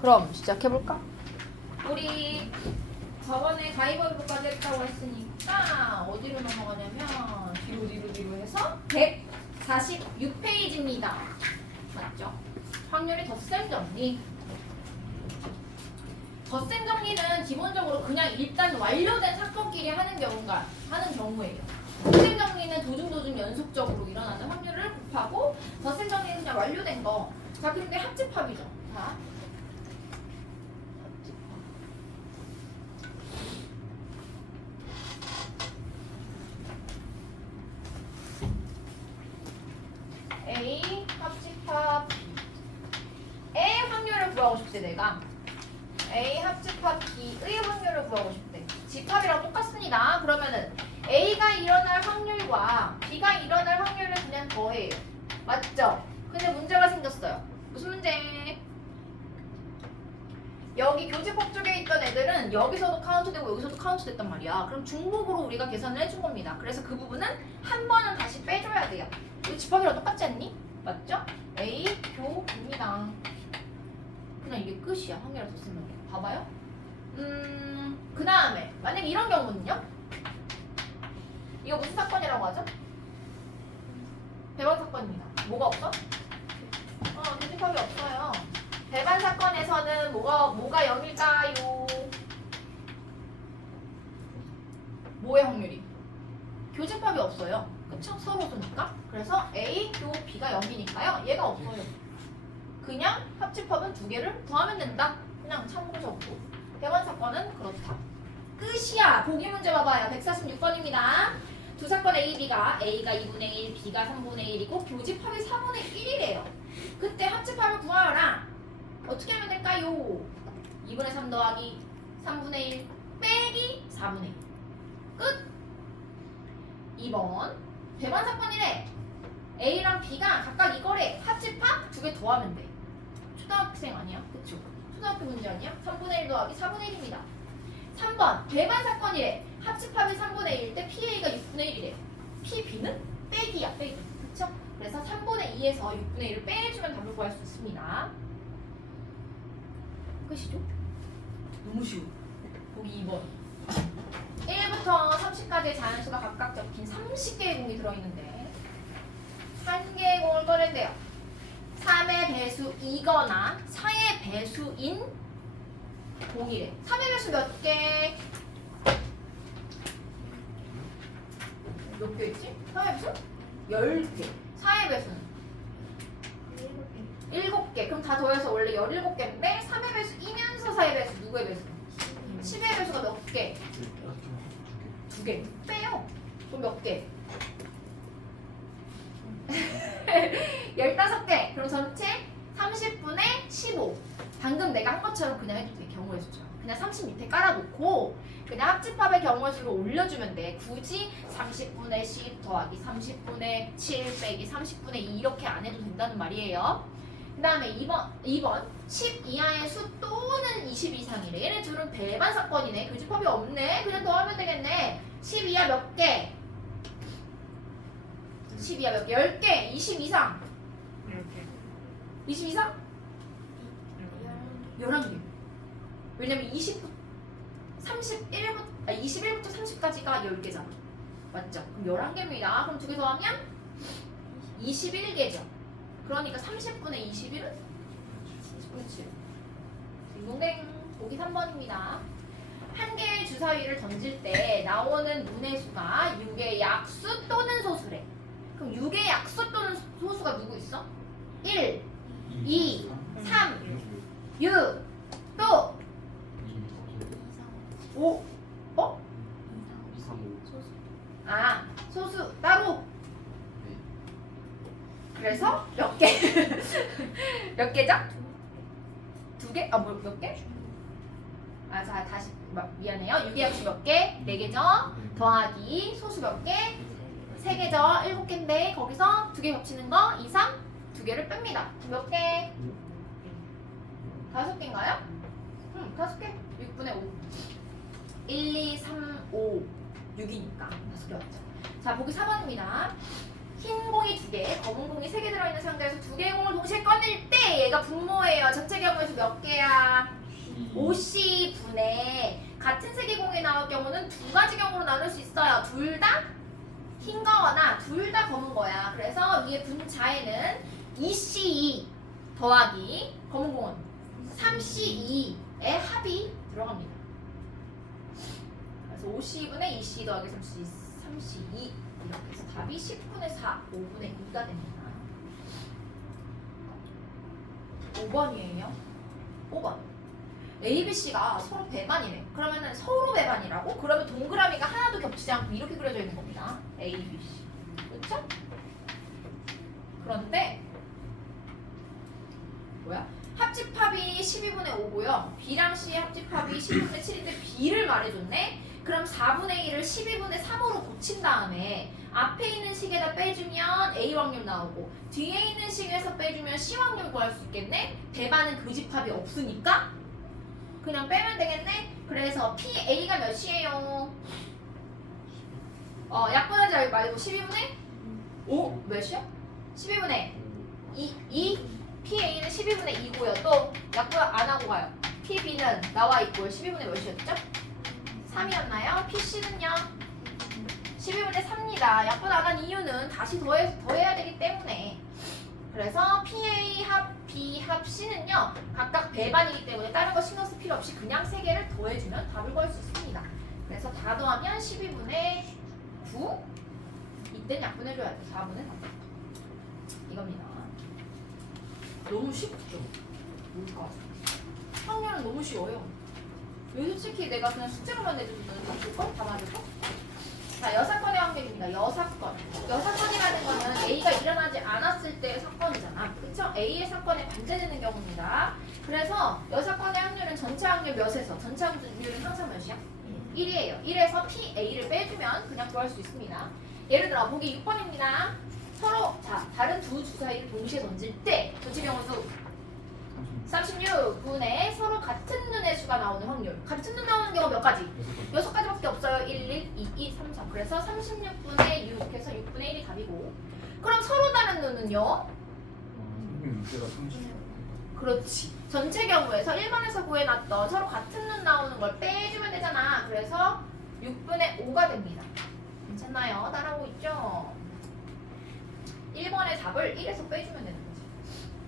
그럼 시작해볼까? 우리 저번에 가위바위보까지 했다고 했으니까 어디로 넘어가냐면 뒤로 해서 146페이지입니다. 맞죠? 확률이 덧셈 정리. 덧셈 정리는 기본적으로 그냥 일단 완료된 사건끼리 하는 경우예요. 덧셈 정리는 도중 연속적으로 일어나는 확률을 곱하고, 덧셈 정리는 그냥 완료된 거. 자, 근데 합집합이죠. 자, A 합집합 A의 확률을 구하고 싶대. 내가 A 합집합 B의 확률을 구하고 싶대. 집합이랑 똑같습니다. 그러면은 A가 일어날 확률과 B가 일어날 확률을 그냥 더해요. 맞죠? 근데 문제가 생겼어요. 무슨 문제? 여기 교집합 쪽에 있던 애들은 여기서도 카운트되고 여기서도 카운트됐단 말이야. 그럼 중복으로 우리가 계산을 해준 겁니다. 그래서 그 부분은 한 번은 다시 빼줘야 돼요. 이거 집합이랑 똑같지 않니? 맞죠? A, 교, B입니다. 그냥 이게 끝이야. 확률을 덧쓰면. 봐봐요. 그 다음에 만약에 이런 경우는요? 이거 무슨 사건이라고 하죠? 배반 사건입니다. 뭐가 없어? 교집합이 없어요. 배반 사건에서는 뭐가 0일까요? 뭐의 확률이? 교집합이 없어요. 그쵸? 서로니까. 그래서 A, 교, B가 0이니까요. 얘가 없어요. 그냥 합집합은 두 개를 더하면 된다. 그냥 참고 적고. 배반 사건은 그렇다. 끝이야. 보기 문제 봐봐요. 146번입니다. 두 사건 A, B가 A가 2분의 1, B가 3분의 1이고 교집합이 4분의 1이래요. 그때 합집합을 구하라. 어떻게 하면 될까요? 2분의 3 더하기 3분의 1 빼기 4분의 1. 끝! 2번 배반 사건이래. A랑 B가 각각 이거래. 합집합 두 개 더하면 돼. 초등학생 아니야? 그쵸? 초등학교 문제 아니야? 3분의 1 더하기 4분의 1입니다. 3번 배반 사건이래. 합집합이 3분의 1일 때 PA가 6분의 1이래. PB는 빼기야. 빼기. 그쵸? 그래서 3분의 2에서 6분의 1을 빼주면 답을 구할 수 있습니다. 끝이죠? 너무 쉬워. 보기 2번. 1부터 30까지의 자연수가 각각 적힌 30개의 공이 들어있는데 한 개의 공을 꺼낸대요. 3의 배수이거나 4의 배수인 공이래. 3의 배수 몇 개? 몇 개 있지? 3의 배수? 10개. 4의 배수는? 7개. 그럼 다 더해서 원래 17개인데 3의 배수이면서 4의 배수 누구의 배수? 10의 배수가 몇 개? 2개. 빼요. 그럼 몇 개? 15개. 그럼 전체 30분의 15. 방금 내가 한 것처럼 그냥 해도 돼. 경우의 수처럼. 그냥 30 밑에 깔아놓고 그냥 합집합의 경우의 수를 올려주면 돼. 굳이 30분의 10 더하기 30분의 7 빼기 30분의 2 이렇게 안 해도 된다는 말이에요. 그 다음에 2번 10 이하의 수 또는 20 이상이래. 얘네 둘은 배반 사건이네. 교집합이 없네. 그냥 더하면 되겠네. 10 이하 몇 개? 10 이하 몇 개? 10개. 20 이상? 20 이상? 11개. 왜냐면 21부터 30까지가 10개잖아. 맞죠? 그럼 11개입니다. 그럼 두 개 더하면 21개죠. 그러니까 30분의 21은? 그렇지. 딩동댕. 보기 3번입니다. 한 개의 주사위를 던질 때 나오는 문의 수가 6의 약수 또는 소수래. 그럼 6의 약수 또는 소수가 누구 있어? 1, 2, 3, 6, 또 5, 어? 2, 3, 5. 아, 소수 따로. 그래서 몇 개? 몇 개죠? 2개? 아, 뭐 몇 개? 아, 자, 다시 미안해요. 6의 약수 몇 개? 4개죠? 더하기 소수 몇 개? 3개죠? 7개인데 거기서 2개 겹치는 거 2, 3, 2개를 뺍니다. 몇 개? 5개인가요? 5개. 6분의 5. 1, 2, 3, 5. 6이니까 5개 왔죠. 자, 보기 4번입니다. 흰 공이 2개, 검은 공이 3개 들어있는 상자에서 2개의 공을 동시에 꺼낼 때 얘가 분모예요. 전체 경우에서 몇 개야? 50분의 같은 색의 공이 나올 경우는 2가지 경우로 나눌 수 있어요. 둘 다 흰 거거나 둘 다 검은 거야. 그래서 위에 분자에는 2C2 더하기 검은 공은 3C2의 합이 들어갑니다. 그래서 52분의 2C 더하기 3C2 이렇게 해서 답이 10분의 4, 5분의 2가 됩니다. 5번이에요. 5번. A, B, C가 서로 배반이래. 그러면은 서로 배반이라고? 그러면 동그라미가 하나도 겹치지 않고 이렇게 그려져 있는 겁니다. A, B, C. 그렇죠? 그런데 뭐야? 합집합이 12분의 5고요. B랑 C의 합집합이 12분의 7인데 B를 말해줬네? 그럼 4분의 1을 12분의 3으로 고친 다음에 앞에 있는 식에다 빼주면 A 확률 나오고 뒤에 있는 식에서 빼주면 C 확률 구할 수 있겠네? 배반은 그 집합이 없으니까 그냥 빼면 되겠네? 그래서 PA가 몇이에요? 약분하지 말고 12분의 5 몇이야? 12분의 2 PA는 12분의 2고요. 또 약분 안 하고 가요. PB는 나와 있고요. 12분의 몇이었죠? 3이었나요? PC는요? 12분의 3입니다. 약분 안 한 이유는 다시 더해야 되기 때문에. 그래서 PA 합 B 합 C는요 각각 배반이기 때문에 다른 거 신경 쓸 필요 없이 그냥 3개를 더해주면 답을 구할 수 있습니다. 그래서 다 더하면 12분의 9 이때는 약분해줘야 돼. 4분의 3 이겁니다. 너무 쉽죠? 뭘까? 확률은 너무 쉬워요. 여기 솔직히 내가 그냥 숫자로만 내줘도 맞을걸? 다 맞을걸? 자, 여사건의 확률입니다. 여사건. 여사건이라는 거는 A가 일어나지 않았을 때의 사건이잖아. 그쵸? A의 사건에 반대되는 경우입니다. 그래서 여사건의 확률은 전체 확률 몇에서? 전체 확률은 항상 몇이야? 1이에요. 1에서 PA를 빼주면 그냥 구할 수 있습니다. 예를 들어 보기 6번입니다. 서로 다른 두 주사위를 동시에 던질 때 전체 경우수 36분의 서로 같은 눈의 수가 나오는 확률. 같은 눈 나오는 경우 몇 가지? 6가지밖에 없어요. 1, 1, 2, 2, 3, 4. 그래서 36분의 6 해서 6분의 1이 답이고. 그럼 서로 다른 눈은요? 그렇지. 전체 경우에서 1번에서 구해놨던 서로 같은 눈 나오는 걸 빼주면 되잖아. 그래서 6분의 5가 됩니다. 괜찮나요? 따라오고 있죠? 1번의 답을 1에서 빼주면 되는 거지.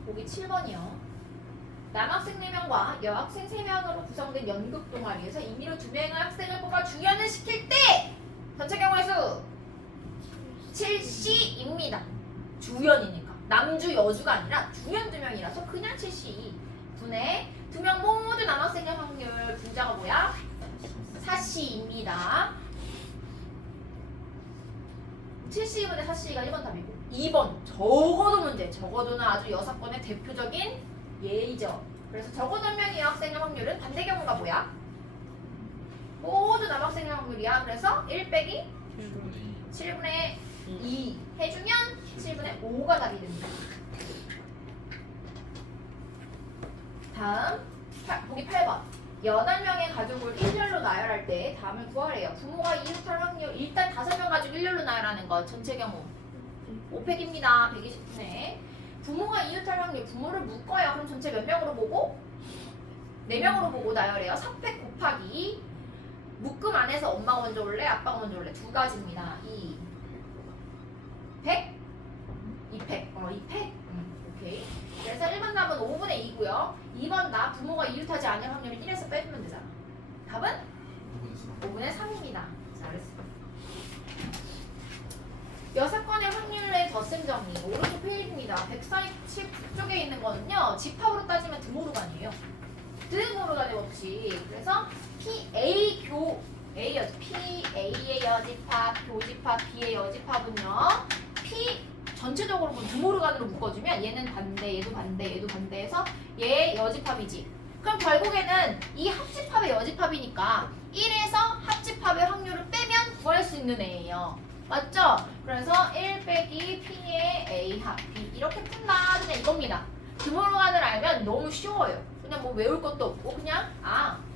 보기 7번이요. 남학생 4명과 여학생 3명으로 구성된 연극 동아리에서 임의로 2명의 학생을 뽑아 주연을 시킬 때 전체 경우의 수 7C입니다. 주연이니까. 남주, 여주가 아니라 주연 2명이라서 그냥 7C. 분의 2명 모두 남학생의 확률 분자가 뭐야? 4C입니다. 7C분의 4C가 1번 답이고 2번 적어도 문제. 적어도는 아주 여사건의 대표적인 예이죠. 그래서 적어도 한 명의 여학생의 확률은 반대 경우가 뭐야? 모두 남학생의 확률이야. 그래서 1 빼기 7분의 2 해주면 7분의 5가 답이 됩니다. 다음 보기 8번. 8명의 가족을 일렬로 나열할 때 다음을 구하래요. 부모가 이웃할 확률 일단 5명 가족 일렬로 나열하는 거 전체 경우 5팩입니다. 120분의 부모가 이웃할 확률 부모를 묶어요. 그럼 전체 몇 명으로 보고? 4명으로 보고 나열해요. 3팩 곱하기 묶음 안에서 엄마가 먼저 올래? 아빠가 먼저 올래? 2가지입니다. 2 팩? 2팩 2팩? 오케이. 그래서 1번 답은 5분의 2고요 2번 답 부모가 이웃하지 않을 확률을 1에서 빼주면 되잖아. 답은? 5분의 3입니다. 잘했어. 여사건의 확률의 덧셈 정리. 오른쪽 페이지입니다. 149쪽에 있는 거는요. 집합으로 따지면 드모르간이에요. 드모르간의 법칙. 그래서 PA의 여집합, 교집합, B의 여집합은요. P 전체적으로 드모르간으로 묶어주면 얘는 반대, 얘도 반대, 얘도 반대해서 얘 여집합이지. 그럼 결국에는 이 합집합의 여집합이니까 1에서 합집합의 확률을 빼면 구할 수 있는 애예요. 맞죠? 그래서 1 빼기 P의 A 합 B 이렇게 푼다 그냥 이겁니다. 드모르간을 알면 너무 쉬워요. 그냥 뭐 외울 것도 없고 그냥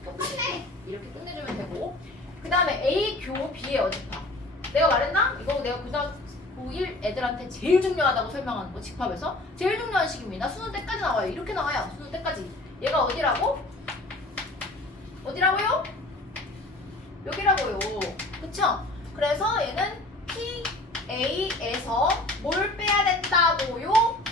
똑같네 이렇게 끝내주면 되고 그 다음에 A 교 B의 여집합 내가 말했나? 이거 내가 그다음 고1 애들한테 제일 중요하다고 설명하는 거 집합에서 제일 중요한 식입니다. 수능 때까지 나와요. 이렇게 나와요. 수능 때까지. 얘가 어디라고? 어디라고요? 여기라고요. 그쵸? 그래서 얘는 PA에서 뭘 빼야 된다고요?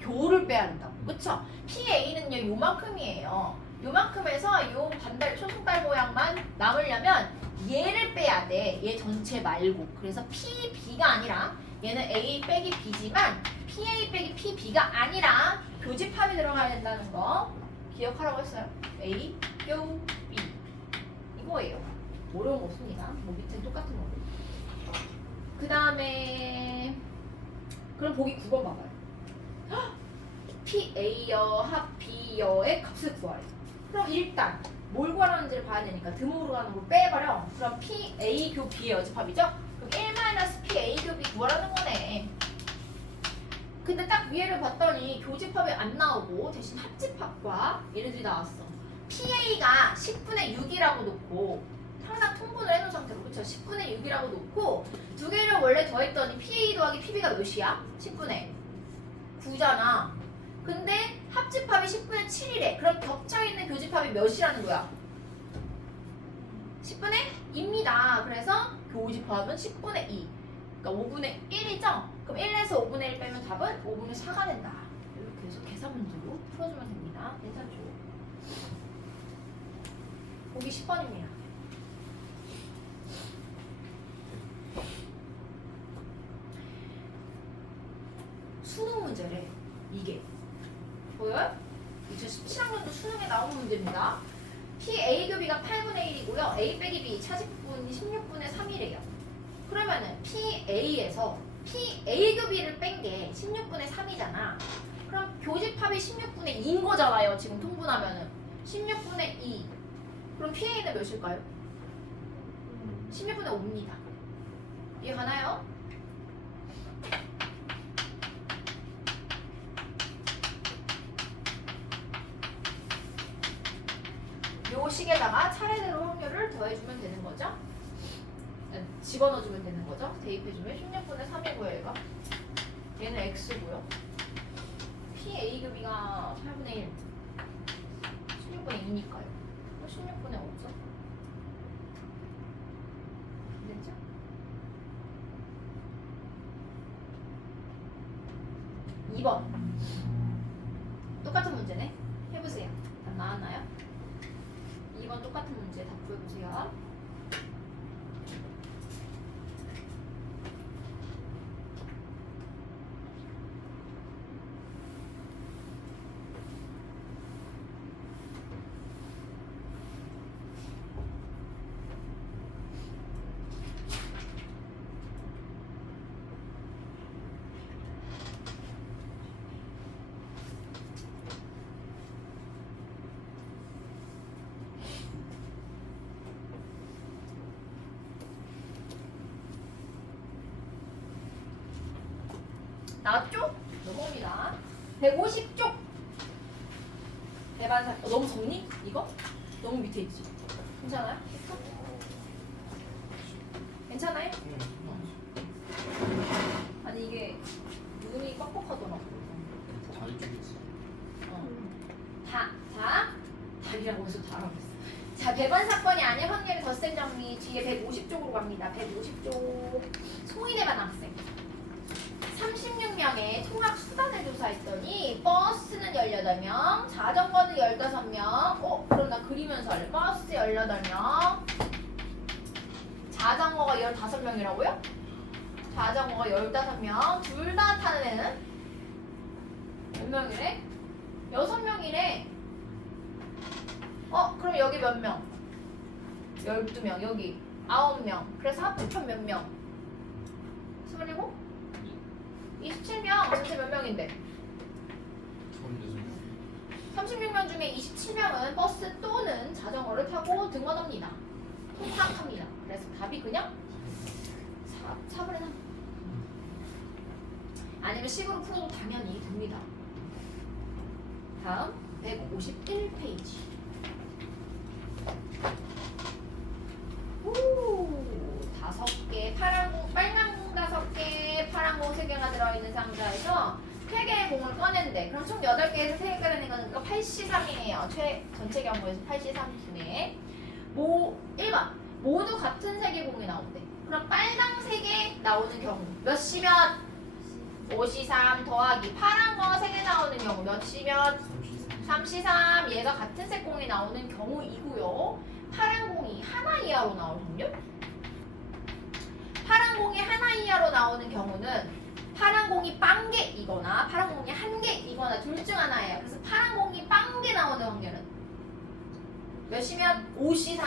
교를 빼야 된다고. 그쵸? PA는요 요만큼이에요. 요만큼에서 요 반달 초승달 모양만 남으려면 얘를 빼야 돼. 얘 전체 말고. 그래서 PB가 아니라 얘는 A 빼기 B지만 PA 빼기 PB가 아니라 교집합이 들어가야 된다는 거 기억하라고 했어요. A, 교, B 이거예요. 어려운 거 없습니다. 뭐 밑에 똑같은 거고. 그 다음에 그럼 보기 9번 봐봐요. PA여 합 B여의 값을 구하래. 그럼 일단 뭘 구하라는지를 봐야 되니까 드모으로 가는 걸 빼버려. 그럼 PA 교 B의 여집합이죠? 그럼 1-PA 교 B 구하라는 거네. 근데 딱 위에를 봤더니 교집합이 안 나오고 대신 합집합과 얘네들이 나왔어. PA가 10분의 6이라고 놓고 항상 통분을 해놓은 상태로 그쵸? 10분의 6이라고 놓고 두 개를 원래 더했더니 PA 더하기 PB가 몇이야? 10분의 9잖아. 근데 합집합이 10분의 7이래. 그럼 겹쳐있는 교집합이 몇이라는 거야? 10분의 2입니다. 그래서 교집합은 10분의 2. 그러니까 5분의 1이죠? 그럼 1에서 5분의 1 빼면 답은 5분의 4가 된다. 이렇게 해서 계산 문제로 풀어주면 됩니다. 괜찮죠? 보기 10번입니다. 수능 문제래. 이게 보여요? 2017학년도 수능에 나오는 문제입니다. PA 교비가 8분의 1이고요. A 빼기 B 차집분이 16분의 3이래요. 그러면은 PA에서 PA 교비를 뺀 게 16분의 3이잖아. 그럼 교집합이 16분의 2인 거잖아요. 지금 통분하면은 16분의 2. 그럼 PA는 몇일까요? 16분의 5입니다. 이해 가나요? 요 식에다가 차례대로 확률을 더해주면 되는 거죠. 집어넣어주면 되는 거죠. 대입해주면 16분의 3이고요. 얘가 얘는 x고요. PA 교비가 8분의 1 16분의 2니까요. 16분의 5죠. 됐죠? (2번) 똑같은 문제네. 해보세요. 답 나왔나요? 2번 똑같은 문제 답 구해보세요. 나왔죠? 넘어옵니다. 150쪽 대반사. 너무 적니? 이거? 너무 밑에 있지? 괜찮아요? 괜찮아요? 아니 이게 눈이 뻑뻑하더라고. 다리 쪽에 있어. 답이라고 해서 다라고 했어. 자, 배반 사건이 아닌 확률의 덧셈 정리 뒤에 150쪽으로 갑니다. 150쪽 송이 대반 학생. 36명의 통학 수단을 조사했더니 버스는 18명, 자전거는 15명. 그럼 나 그리면서 할래. 버스 18명, 자전거가 15명이라고요? 자전거가 15명. 둘 다 타는 애는 몇 명이래? 6명이래. 그럼 여기 몇 명? 12명. 여기 9명. 그래서 합집합 몇 명? 27? 27명. 전체 몇 명인데? 36명 중에 27명은 버스 또는 자전거를 타고 등원합니다. 통학합니다. 그래서 답이 그냥 4분의 3. 아니면 식으로 풀어도 당연히 됩니다. 다음 151페이지. 오. 되는데 그럼 총 8개에서 3개가 되는 거는 그거 8C3이에요. 전체 경우에서 8C3분의 1번 모두 같은 색의 공이 나온대. 그럼 빨강 3개 나오는 경우 몇 시면 5C3 더하기 파란 거 3개 나오는 경우 몇 시면 3C3 얘가 같은 색 공이 나오는 경우이고요. 파란 공이 하나 이하로 나올 확률? 파란 공이 하나 이하로 나오는 경우는 파란 공이 빵개이거나 파란 공이 한 개이거나 둘 중 하나예요. 그래서 파란 공이 빵개 나오는 확률은 몇이면 5C3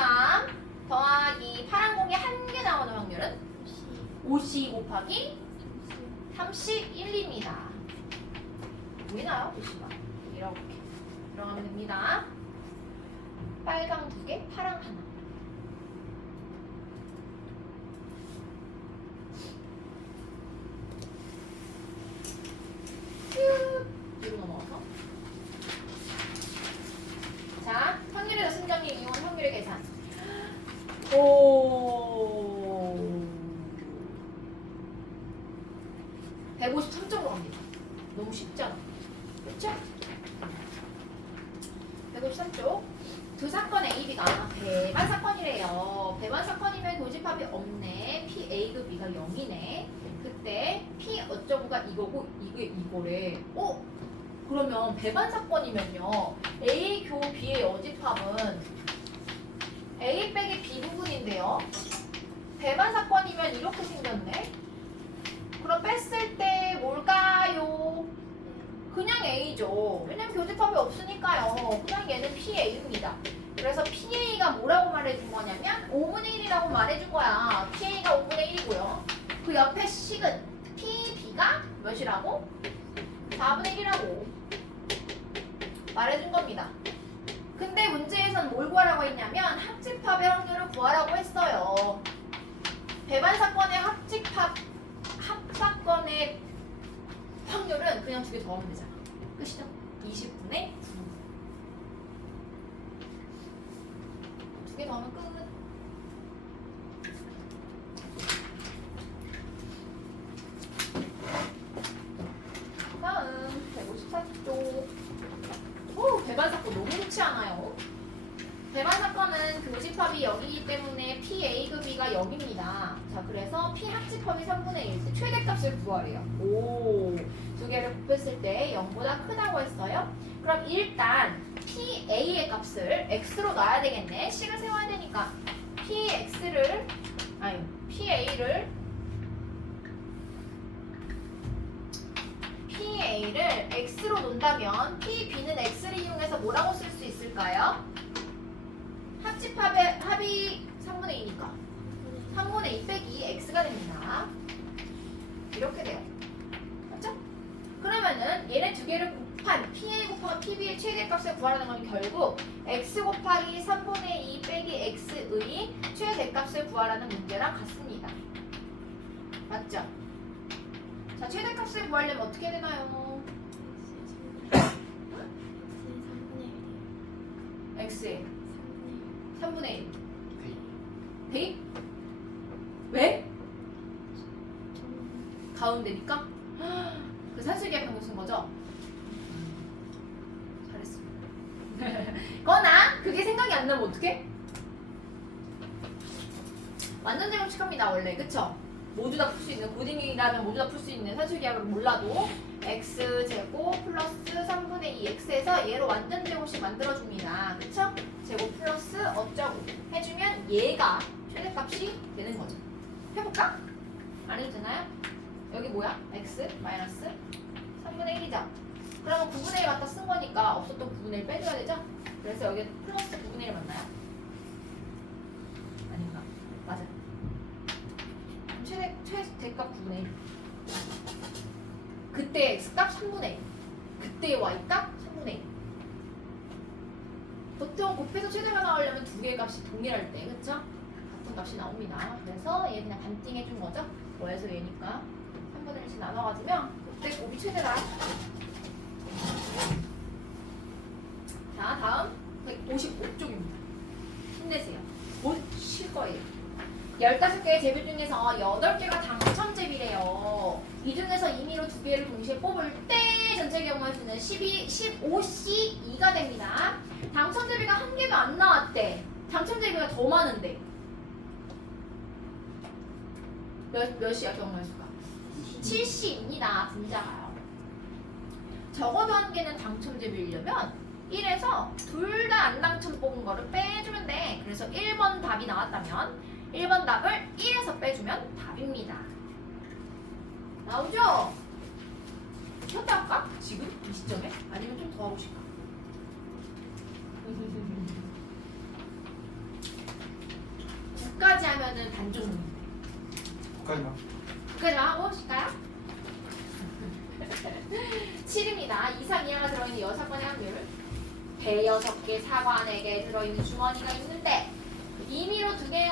더하기 파란 공이 한 개 나오는 확률은 5C 곱하기 31입니다. 보이나요? 보시면 이렇게 들어가면 됩니다. 빨강 2개, 파랑 하나. 뒤로 넘어가서. 자, 확률에서 순정리 이용 확률의 계산. 오. 153쪽으로 갑니다. 너무 쉽잖아. 그렇죠? 153쪽. 두 사건 A, B가 배반 사건이래요. 배반 사건이면 교집합이 없네. P, A급 B가 0이네. 그때 P 어쩌고가 이거고 이게 이거래. 그러면 배반 사건이면요. A 교 B의 여집합은 A 빼기 B 부분인데요. 배반 사건이면 이렇게 생겼네. 그럼 뺐을 때 뭘까요? 그냥 A죠. 왜냐면 교집합이 없으니까요. 그냥 얘는 PA입니다. 그래서 PA가 뭐라고 말해준 거냐면 5분의 1이라고 말해준 거야. PA가 5분의 1이고요. 그 옆에 식은 PB가 몇이라고? 4분의 1이라고 말해준 겁니다. 근데 문제에서는 뭘 구하라고 했냐면 합집합의 확률을 구하라고 했어요. 배반 사건의 합사건의 확률은 그냥 2개 더하면 되잖아. 끝이죠? 20분의 9. 2개 더하면 끝. 다음 154쪽. 오, 배반 사건 너무 좋지 않아요? 배반 사건은 교집합이 0이기 때문에 PA급 B가 0입니다. 자, 그래서 P 합집합이 3분의 1, 최대값을 구하래요. 오, 두 개를 곱했을 때 0보다 크다고 했어요. 그럼 일단 PA의 값을 X로 놔야 되겠네. 식을 세워야 되니까 PA를 X로 놓는다면 PB는 X를 이용해서 뭐라고 쓸 수 있을까요? 합집합의 합이 3분의 2니까 3분의 2 빼기 X가 됩니다. 이렇게 돼요. 맞죠? 그러면은 얘네 두 개를 곱한 PA 곱하기 PB의 최대값을 구하라는 건 결국 X 곱하기 3분의 2 빼기 X의 최대값을 구하라는 문제랑 같습니다. 맞죠? 자, 최대값을 구하려면 어떻게 되나요? X에 3분의 1 대입? 왜? 가운데니까? 그 산술기하 평균 쓴 거죠? 잘했어. 거나 그게 생각이 안 나면 어떡해? 완전 제곱 칙합니다 원래. 그쵸? 모두 다 풀 수 있는 고딩이라면 모두 다 풀 수 있는 산술기하를 몰라도 x제곱 플러스 3분의 2x에서 얘로 완전 제곱씩 만들어줍니다. 그쵸? 제곱 플러스 어쩌고 해주면 얘가 최대값이 되는 거죠. 해볼까? 안 해도 되나요? 여기 뭐야? x 마이너스 3분의 1이죠? 그러면 9분의 1 갖다 쓴 거니까 없었던 9분의 1 빼줘야 되죠? 그래서 여기 플러스 9분의 1 맞나요? 아닌가? 맞아. 최대값 9분의 1. 그때 x값 3분의 1. 그때 y값 3분의 1. 보통 곱해서 최대가 나오려면 두 개의 값이 동일할 때, 그쵸? 같은 값이 나옵니다. 그래서 얘 그냥 반띵 해준 거죠? 뭐에서 얘니까 3분의 1씩 나눠가지면 그때 곱이 최대다. 자, 다음 155쪽입니다. 힘내세요. 곧 쉴 거예요. 15개의 제비 중에서 8개가 당첨제비래요. 이 중에서 임의로 2개를 동시에 뽑을 때 전체 경우의 수는 15C2가 됩니다. 당첨 대비가 한 개도 안 나왔대. 당첨 대비가 더 많은데. 몇이야 경우의 수가? 7C입니다. 분자가요. 적어도 한 개는 당첨 대비이려면 1에서 둘 다 안 당첨 뽑은 거를 빼주면 돼. 그래서 1번 답이 나왔다면 1번 답을 1에서 빼주면 답입니다. 나오죠? 켰다 할까? 지금? 이 시점에? 아니면 좀 더 하고 싶까? 9까지 하면은 단종문인데. 국가지마. 9까지만 하고 싶까요? 7입니다. 이상 이하가 들어있는 6건의 확률. 배 6개, 사과 4개 들어있는 주머니가 있는데 임의로 2개의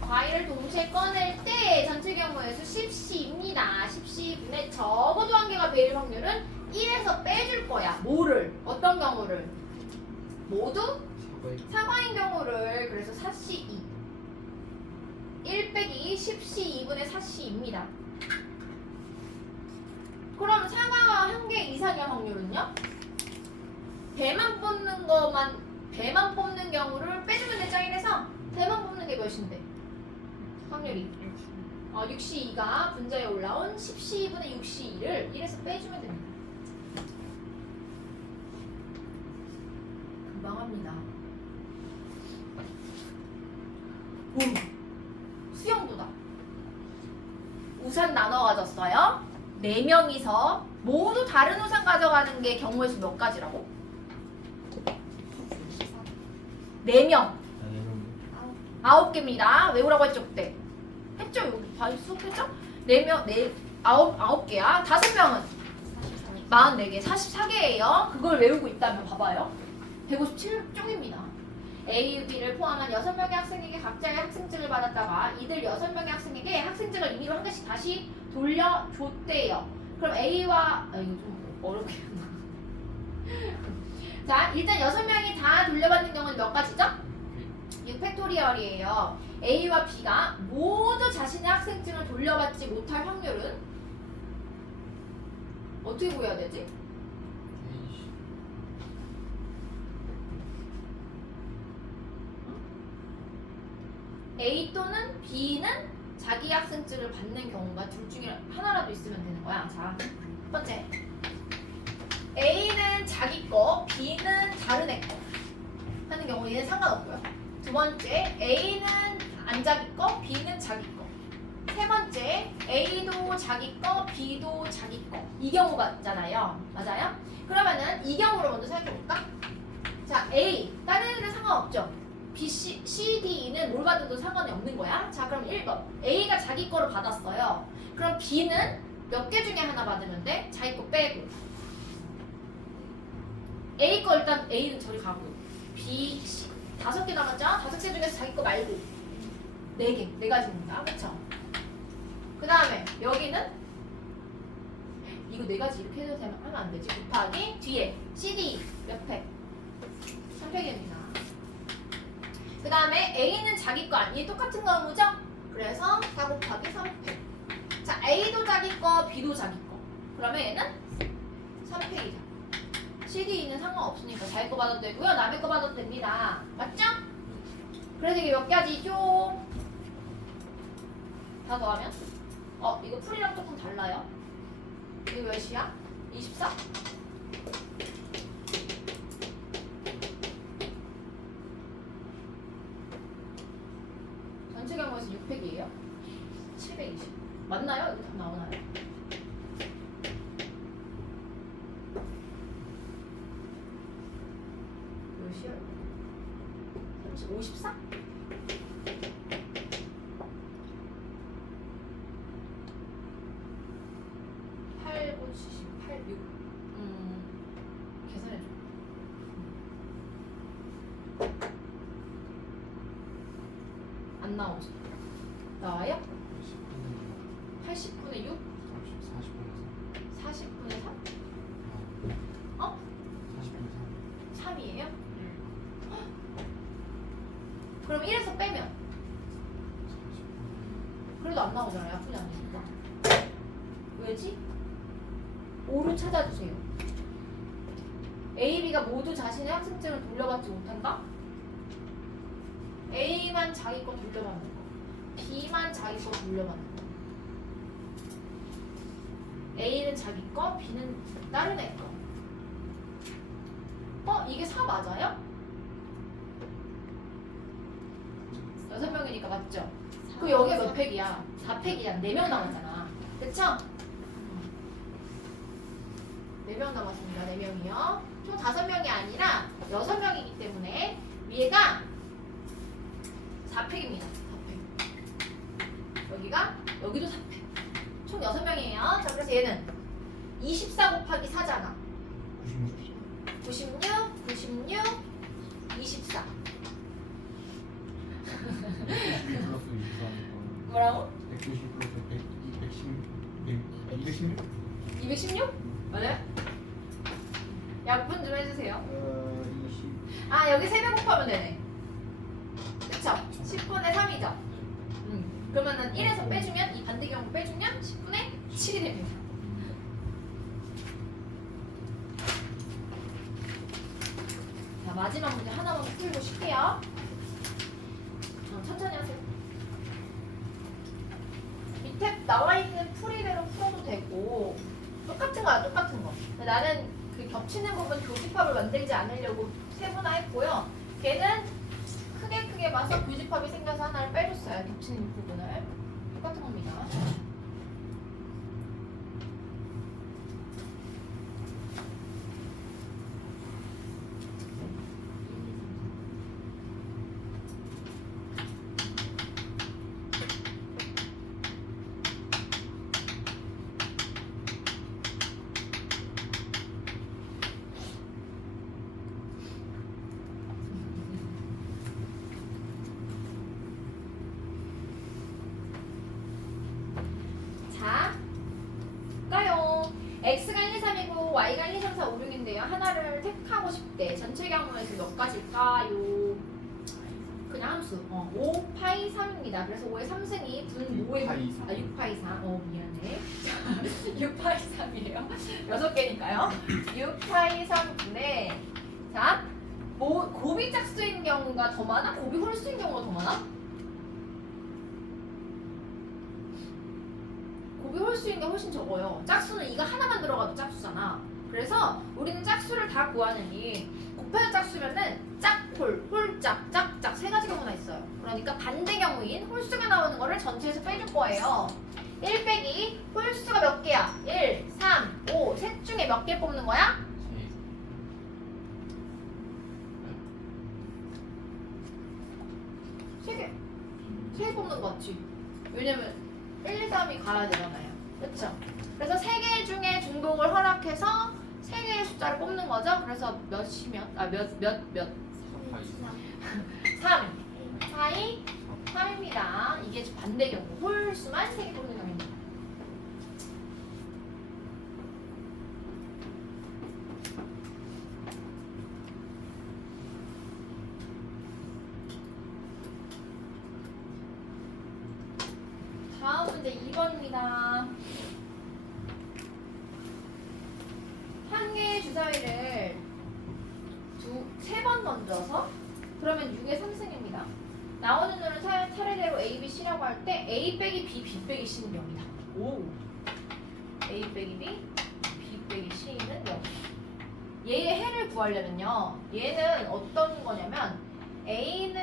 과일을 동시에 꺼낼 때 전체 경우의 수 10C입니다. 10C분의 적어도 한 개가 배일 확률은 1에서 빼줄 거야. 뭐를? 어떤 경우를? 모두 사과인 경우를. 그래서 4C2 1 빼기 10C2분의 4C입니다. 그럼 사과가 한 개 이상의 확률은요? 배만 뽑는 경우를 빼주면 되죠. 1에서 배만 뽑는 게 몇인데? 확률이 6C2가 분자에 올라온 10C2분의 6C2를 1에서 빼주면 됩니다. 금방 합니다. 수영도다. 우산 나눠 가졌어요. 4명이서 모두 다른 우산 가져가는 게 경우의 수 몇 가지라고? 4명. 9개입니다. 외우라고 했죠 그때? 했죠? 여기 수업했죠? 9개야. 5명은 44개, 44개예요. 그걸 외우고 있다면 봐봐요. 157종입니다. A, B를 포함한 6명의 학생에게 각자의 학생증을 받았다가 이들 6명의 학생에게 학생증을 임의로 한 개씩 다시 돌려줬대요. 그럼 A와 이거 좀 어렵게 자, 일단 6명이 다 돌려받는 경우는 몇 가지죠? 6팩토리얼이에요. A와 B가 모두 자신의 학생증을 돌려받지 못할 확률은 어떻게 구해야 되지? A 또는 B는 자기 학생증을 받는 경우가 둘 중에 하나라도 있으면 되는 거야. 자, 첫 번째 A는 자기 거, B는 다른 애 거 하는 경우 얘는 상관없고요. 두 번째 A는 안 자기 거, B는 자기 거. 세 번째 A도 자기 거, B도 자기 거. 이 경우가 있잖아요. 맞아요? 그러면은 이 경우를 먼저 생각해볼까? 자, A 다른 애들은 상관없죠. B, C, D, E는 뭘 받아도 상관이 없는 거야. 자, 그럼 1번 A가 자기 거를 받았어요. 그럼 B는 몇 개 중에 하나 받으면 돼? 자기 거 빼고 A 거 일단 A는 저리 가고 B, C 5개 남았죠? 5개 중에서 자기 거 말고 4개, 4가지입니다. 그쵸? 그 다음에 여기는 이거 4가지 이렇게 해도 되면 하면 안 되지. 곱하기 뒤에 CD 몇 팩? 3팩입니다. 그 다음에 A는 자기 거 아니에요? 똑같은 경우죠? 그래서 4 곱하기 3팩. 자, A도 자기 거, B도 자기 거. 그러면 얘는 3팩이죠. CD는 상관없으니까 자기 거 받아도 되고요. 남의 거 받아도 됩니다. 맞죠? 그래서 이게 몇 가지죠? 다 더하면? 이거 풀이랑 조금 달라요. 이거 몇이야? 24? 전체 경우에서 600이에요. 720. 맞나요? 이거 다 나오나요? 몇이야? 54? 8, 9, 78, 6. 계산해줘. 안 나오죠? 나와요? 80분의 6? 40분의 3? 어? 3이에요? 그럼 1에서 빼면? 그래도 안 나오잖아요. 약분이 안 되니까. 왜지? 5를 찾아주세요. A, B가 모두 자신의 학생증을 돌려받지 못한다? A만 자기 거 돌려받는 거, B만 자기 거 돌려받는 거. A는 자기 거, B는 다른 애 거. 이게 4 맞아요? 6명이니까 맞죠? 그 여기가 몇 팩이야? 4팩이야. 4명 남았잖아. 그쵸? 4명 남았습니다. 4명이요. 총 5명이 아니라 6명이기 때문에 위에가 4팩입니다. 4팩. 여기도 4팩. 총 6명이에요. 자, 그래서 얘는 24 곱하기 4잖아. 96, 96, 24. 뭐라고? 190 플러스 216? 216? 맞아요? 약분 좀 해주세요. 20. 아, 여기 3배 곱하면 되네. 그쵸? 10분의 3이죠? 그러면은 1에서 빼주면, 이 반대 경우 빼주면 10분의 7이 됩니다. 자, 마지막 문제 하나만 풀고 쉴게요. 천천히 하세요. 밑에 나와 있는 풀이대로 풀어도 되고, 똑같은 거야, 똑같은 거. 나는 그 겹치는 부분 교집합을 만들지 않으려고 세분화했고요. 걔는 크게 봐서 교집합이 생겨서 하나를 빼줬어요. 겹치는 부분을. 똑같은 겁니다. 자, 볼까요? x가 1, 2, 3이고 y가 1, 2, 3, 4, 5, 6인데요. 하나를 택하고 싶대. 전체 경우에서 몇 가지일까요? 그냥 함수. 5 파이 3입니다. 그래서 5의 3승이 분 모의 6 파이 3. 미안해. 6 파이 3이에요. 6개니까요. 6 파이 3분의 자, 곱이 짝수인 경우가 더 많아? 곱이 홀수인 경우가 더 많아? 곱이 홀수인 게 훨씬 적어요. 짝수는 이거 하나만 들어가도 짝수잖아. 그래서 우리는 짝수를 다 구하느니 곱해서 짝수면은 짝홀, 홀짝, 짝짝 세 가지 경우나 있어요. 그러니까 반대 경우인 홀수가 나오는 거를 전체에서 빼줄 거예요. 1 빼기 홀수가 몇 개야? 1, 3, 5 셋 중에 몇 개 뽑는 거야? 3개. 3개 뽑는 거 같지? 왜냐면 1, 2, 3이 가야 되잖아요. 그쵸? 그래서 3개 중에 중복을 허락해서 3개의 숫자를 뽑는 거죠. 그래서 몇이면? 몇? 3. 파이 3입니다. 이게 반대 경우. 홀수만 3개 뽑는 경우입니다. 다음 문제 2번입니다. 한 개의 주사위를 3번 던져서 그러면 6의 3승입니다. 나오는 놈은 차례대로 A, B, C라고 할 때 A 빼기 B, B 빼기 C는 0이다. 오. A 빼기 B, B 빼기 C는 0. 얘의 해를 구하려면요. 얘는 어떤 거냐면 A는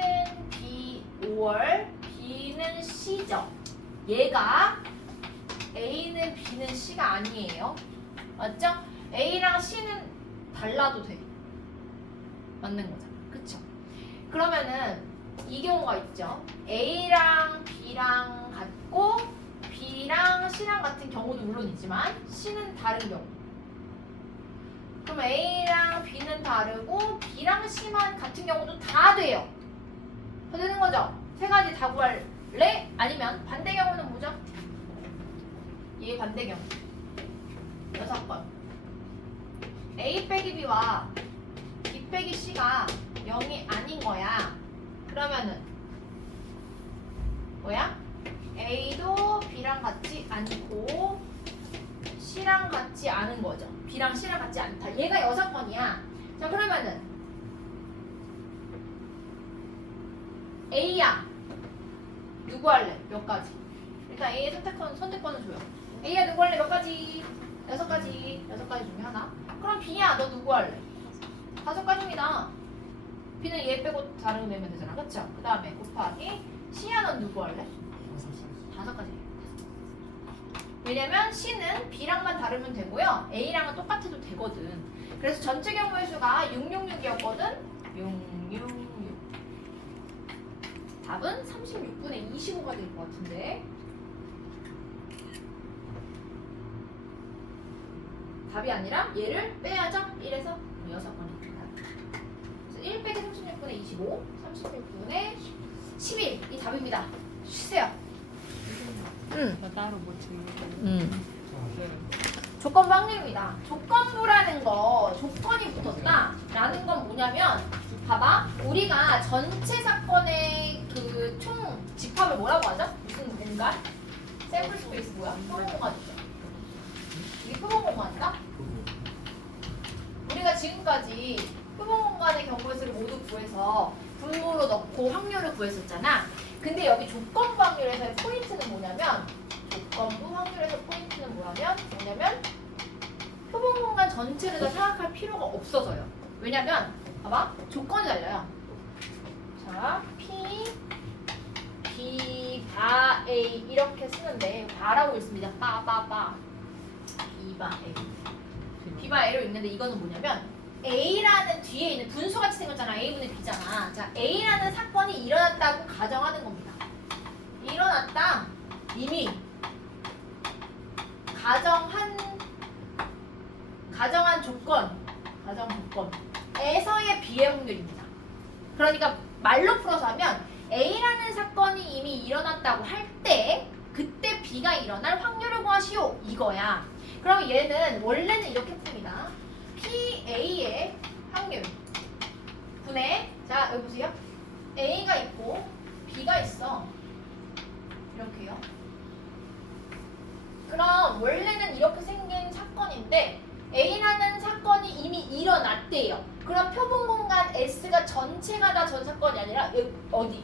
B 5월, B는 C죠. 얘가 A는 B는 C가 아니에요. 맞죠? A랑 C는 달라도 돼. 맞는 거잖아. 그쵸? 그러면은 이 경우가 있죠. A랑 B랑 같고 B랑 C랑 같은 경우도 물론 있지만 C는 다른 경우. 그럼 A랑 B는 다르고 B랑 C만 같은 경우도 다 돼요. 다 되는 거죠? 세 가지 다 구할래? 아니면 반대 경우는 뭐죠? 얘 반대 경우 6번. A 빼기 B와 B 빼기 C가 0이 아닌 거야. 그러면은 뭐야? A도 B랑 같지 않고 C랑 같지 않은 거죠. B랑 C랑 같지 않다. 얘가 6번이야. 자 그러면은 A야 누구 할래? 몇 가지? 일단 A의 선택권을 줘요. A야 누구 할래? 몇 가지? 6가지. 6가지 중에 하나. 그럼 B야 너 누구 할래? 5가지입니다. B는 얘 빼고 다른 거 내면 되잖아. 그쵸? 그 다음에 곱하기 C야 넌 누구 할래? 5가지. 왜냐면 C는 B랑만 다르면 되고요. A랑은 똑같아도 되거든. 그래서 전체 경우의 수가 666이었거든. 666. 답은 36분의 25가 될 것 같은데. 답이 아니라 얘를 빼야죠. 1에서 6번이니까. 그래서 1 빼기 36분의 25, 36분의 11. 이 답입니다. 쉬세요. 따로 뭐 질문. 조건부 확률입니다. 조건부라는 거, 조건이 붙었다라는 건 뭐냐면, 봐봐, 우리가 전체 사건의 그 총 집합을 뭐라고 하죠? 무슨 공간? 샘플 스페이스 뭐야? 표본 공간이죠. 이게 표본 공간이다? 우리가 지금까지 표본 공간의 경우의 수를 모두 구해서 분모로 넣고 확률을 구했었잖아. 근데 여기 조건부 확률에서의 포인트는 뭐냐면, 조건부 확률에서 포인트는 뭐냐면 표본 공간 전체를 다 생각할 필요가 없어져요. 왜냐면 봐봐, 조건이 달려요. 자, P, B, 바, A 이렇게 쓰는데 바라고 있습니다. 바 B, 바, A B, 바, A로 읽는데 이거는 뭐냐면 A라는 뒤에 있는 분수같이 생겼잖아. A분의 B잖아. 자, A라는 사건이 일어났다고 가정하는 겁니다. 일어났다. 이미 가정한 조건에서의 B의 확률입니다. 그러니까 말로 풀어서 하면 A라는 사건이 이미 일어났다고 할 때 그때 B가 일어날 확률을 구하시오 이거야. 그럼 얘는 원래는 이렇게 풉니다. PA의 확률 분의, 자 여기 보세요. A가 있고 B가 있어. 이렇게요. 그럼 원래는 이렇게 생긴 사건인데 A라는 사건이 이미 일어났대요. 그럼 표본 공간 S가 전체가 다 전 사건이 아니라 어디?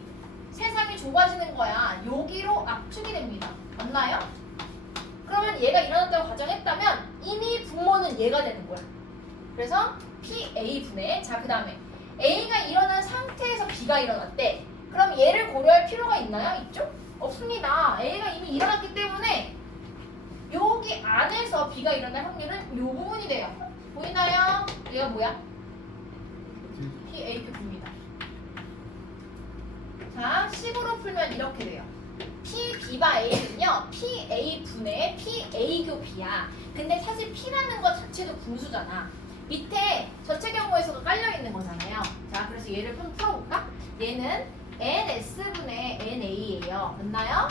세상이 좁아지는 거야. 여기로 압축이 됩니다. 맞나요? 그러면 얘가 일어났다고 가정했다면 이미 분모는 얘가 되는 거야. 그래서 PA분의, 자 그 다음에 A가 일어난 상태에서 B가 일어났대. 그럼 얘를 고려할 필요가 있나요? 있죠? 없습니다. A가 이미 일어났기 때문에 여기 안에서 B가 일어날 확률은 이 부분이 돼요. 보이나요? 얘가 뭐야? PAQ입니다. 자, 식으로 풀면 이렇게 돼요. PB바 A는요, PA분의 PAQB야. 근데 사실 P라는 것 자체도 분수잖아. 밑에 전체 경우에서도 깔려있는 거잖아요. 자, 그래서 얘를 좀 풀어볼까? 얘는 NS분의 NA예요. 맞나요?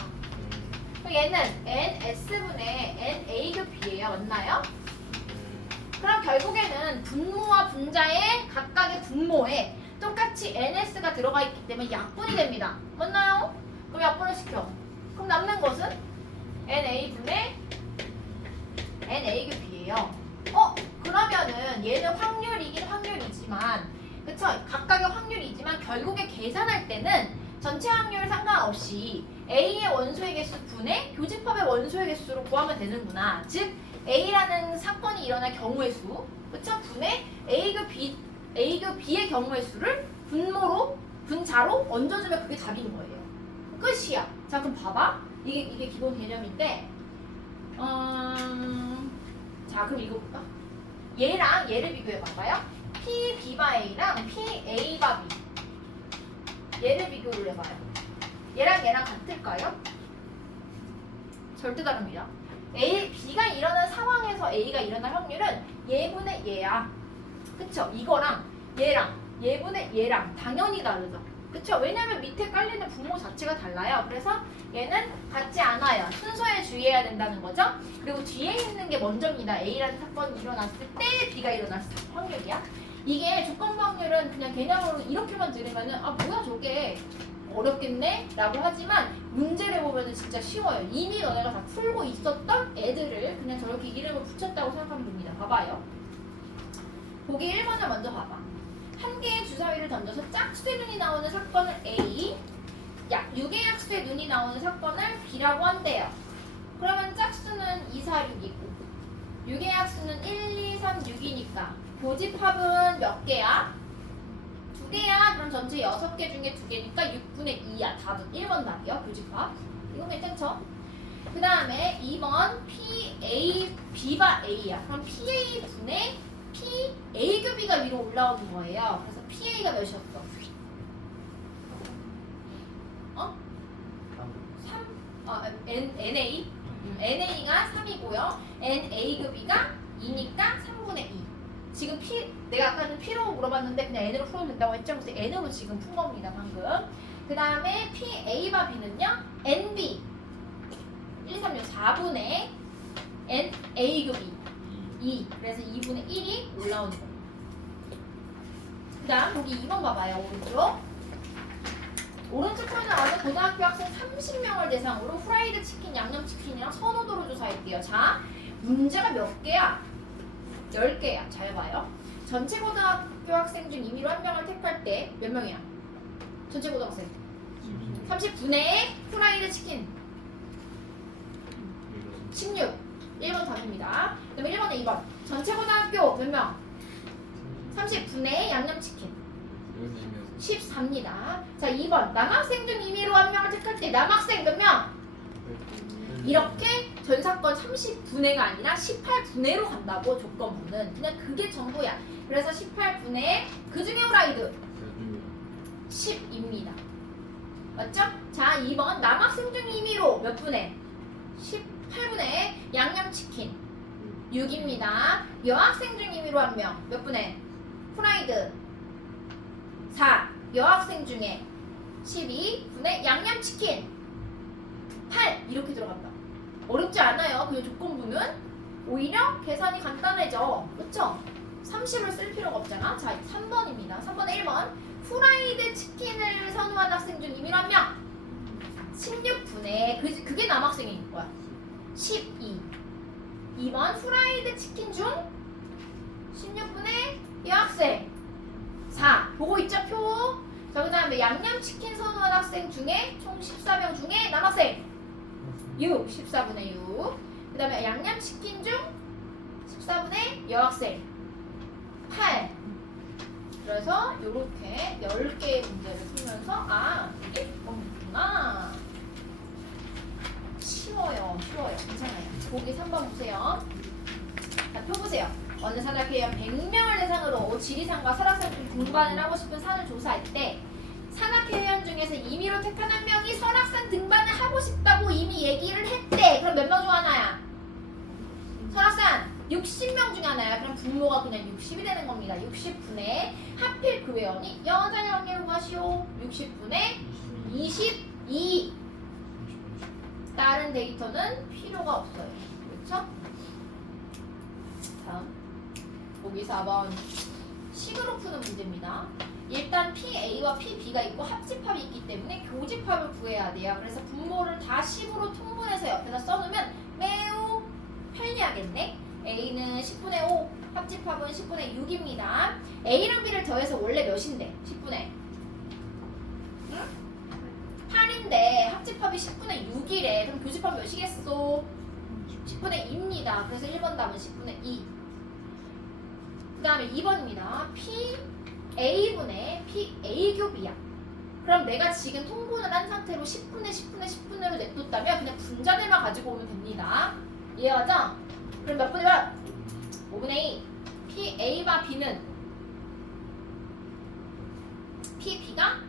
얘는 NS분의 NAQB예요. 맞나요? 그럼 결국에는 분모와 분자의 각각의 분모에 똑같이 NS가 들어가 있기 때문에 약분이 됩니다. 맞나요? 그럼 약분을 시켜. 그럼 남는 것은 NA분의 NAQB예요. 그러면은 얘는 확률이긴 확률이지만, 그쵸? 각각의 확률이지만 결국에 계산할 때는 전체 확률 상관없이 A의 원소의 개수 분의 교집합의 원소의 개수로 구하면 되는구나. 즉 A라는 사건이 일어날 경우의 수, 그쵸? 분의 A교 B의 경우의 수를 분자로 얹어주면 그게 답인 거예요. 끝이야. 자 그럼 봐봐. 이게 기본 개념인데, 자 그럼 이거 볼까? 얘랑 얘를 비교해 봐봐요. PB바 A랑 PA바 B. 얘를 비교를 해봐요. 얘랑 얘랑 같을까요? 절대 다릅니다. B가 일어난 상황에서 A가 일어날 확률은 얘분의 얘야. 그쵸? 이거랑 얘분의 얘랑 당연히 다르죠. 그쵸? 왜냐면 밑에 깔리는 분모 자체가 달라요. 그래서 얘는 같지 않아요. 순서에 주의해야 된다는 거죠. 그리고 뒤에 있는 게 먼저입니다. A라는 사건이 일어났을 때 B가 일어났을 확률이야. 이게 조건부 확률은 그냥 개념으로 이렇게만 들으면은 아 뭐야 저게 어렵겠네? 라고 하지만 문제를 보면은 진짜 쉬워요. 이미 너네가 다 풀고 있었던 애들을 그냥 저렇게 이름을 붙였다고 생각하면 됩니다. 봐봐요. 보기 1번을 먼저 봐봐. 한 개의 주사위를 던져서 짝수의 눈이 나오는 사건을 A, 6개의 약수의 눈이 나오는 사건을 B라고 한대요. 그러면 짝수는 2, 4, 6이고 6의 약수는 1, 2, 3, 6이니까 교집합은 몇 개야? 2개야. 그럼 전체 6개 중에 2개니까 6분의 2야. 답은 1번 답이요. 교집합. 이건 괜찮죠? 그 다음에 2번 PA, B가 A야. 그럼 PA 분의 PA 교비가 위로 올라오는 거예요. 그래서 PA가 몇이었어? 어? 3? NA? NA가 3이고요. NA 교비가 2니까 3분의 2. 지금 내가 아까는 P로 물어봤는데 그냥 N으로 풀어도 된다고 했죠? 그래서 N으로 지금 푼 겁니다, 방금. 그 다음에 PA와 B는요, NB. 1, 3, 6, 4분의 NA 교비 2. 그래서 2분의 1이 올라오는 거예요. 그 다음 보기 2번 봐봐요, 오른쪽. 오른쪽 편에 어느 고등학교 학생 30명을 대상으로 후라이드 치킨, 양념치킨이랑 선호도를 조사했대요. 자, 문제가 몇 개야? 10개야. 잘 봐요. 전체 고등학교 학생 중 임의로 한 명을 택할 때 몇 명이야? 전체 고등학생 30분의 후라이드 치킨 16. 1번 답입니다. 그 다음에 1번에 2번 전체 고등학교 몇 명? 30분의 양념치킨 14입니다. 자, 2번 남학생 중 임의로 한 명을 택할 때 남학생 몇 명? 이렇게 전 사건 30분의가 아니라 18분의로 간다고. 조건부는 그냥 그게 전부야. 그래서 18분의 그 중에 후라이드 10입니다. 맞죠? 자, 2번 남학생 중 임의로 몇 분의? 18분의 양념치킨 6입니다. 여학생 중 임의로 한 명 몇 분의? 후라이드 4. 여학생 중에 12분의 양념치킨 8. 이렇게 들어간다. 어렵지 않아요. 그 조건부는 오히려 계산이 간단해져. 그렇죠? 30을 쓸 필요가 없잖아. 자, 3번입니다. 3번에 1번 후라이드 치킨을 선호한 학생 중 임의로 한 명 16분의 그게 남학생인 거야. 12. 2번 후라이드 치킨 중 16분의 여학생 4. 보고 있죠, 표? 자, 그 다음에 양념치킨 선호한 학생 중에 총 14명 중에 남학생 6. 14분의 6. 그 다음에 양념치킨 중 14분의 여학생 8. 그래서 이렇게 10개의 문제를 풀면서 이게 조건부구나. 쉬워요. 괜찮아요. 보기 3번 보세요. 자, 표 보세요. 어느 산악회원 100명을 대상으로 지리산과 설악산 중 등반을 하고 싶은 산을 조사할 때 산악회원 중에서 임의로 택한 한 명이 설악산 등반을 하고 싶다고 이미 얘기를 했대. 그럼 몇 명 중 하나야? 설악산 60명 중 하나야. 그럼 분모가 그냥 60이 되는 겁니다. 60분의 하필 그 회원이 여자의 확률을 구하시오. 60분의 22. 다른 데이터는 필요가 없어요. 그렇죠? 다음 보기 4번 식으로 푸는 문제입니다. 일단 PA와 PB가 있고 합집합이 있기 때문에 교집합을 구해야 돼요. 그래서 분모를 다 10으로 통분해서 옆에다 써놓으면 매우 편리하겠네. A는 10분의 5, 합집합은 10분의 6입니다. A랑 B를 더해서 원래 몇인데? 10분의 8인데 합집합이 10분의 6이래. 그럼 교집합 몇이겠어? 10분의 2입니다. 그래서 1번 답은 10분의 2. 그 다음에 2번입니다. PA분의 PA교비야. 그럼 내가 지금 통분을 한 상태로 10분의 10분의 10분의로 냅뒀다면 그냥 분자들만 가지고 오면 됩니다. 이해하죠? 그럼 몇 분이면? 5분의 2. PA와 B는 PB가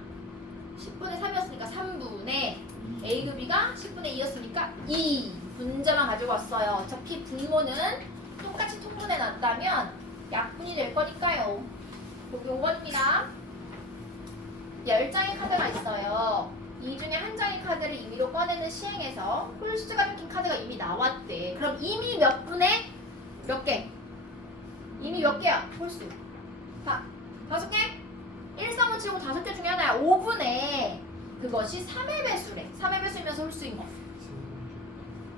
10분의 3이었으니까 3분의 A교비가 10분의 2였으니까 2. 분자만 가지고 왔어요. 어차피 분모는 똑같이 통분해 놨다면 약분이 될 거니까요. 여기 5번입니다. 10장의 카드가 있어요. 이 중에 한 장의 카드를 임의로 꺼내는 시행에서 홀수가 적힌 카드가 이미 나왔대. 그럼 이미 몇 분의 몇 개? 이미 몇 개야? 홀수. 5개? 1, 3, 5, 7, 5 5개 중에 하나야. 5분의 그것이 3의 배수래. 3의 배수이면서 홀수인 거.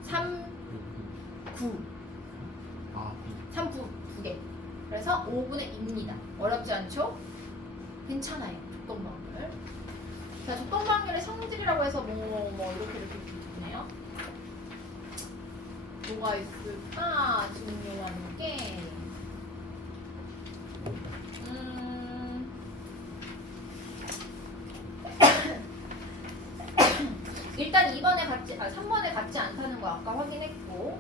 3, 9. 3, 9, 2개. 그래서 5분의 2입니다. 어렵지 않죠? 괜찮아요. 조건방률. 자, 조건방률의 성질이라고 해서 뭐 이렇게 붙네요. 뭐가 있을까? 중요한 게 일단 3번에 같지 않다는 거 아까 확인했고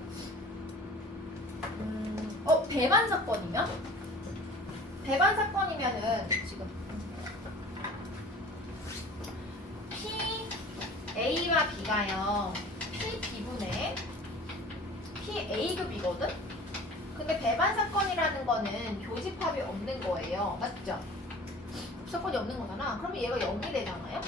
배반 사건이면? 배반 사건이면은 지금 P A와 B가요 P B분의 P A급이거든? 근데 배반 사건이라는 거는 교집합이 없는 거예요. 맞죠? 사건이 없는 거잖아. 그러면 얘가 0이 되잖아요?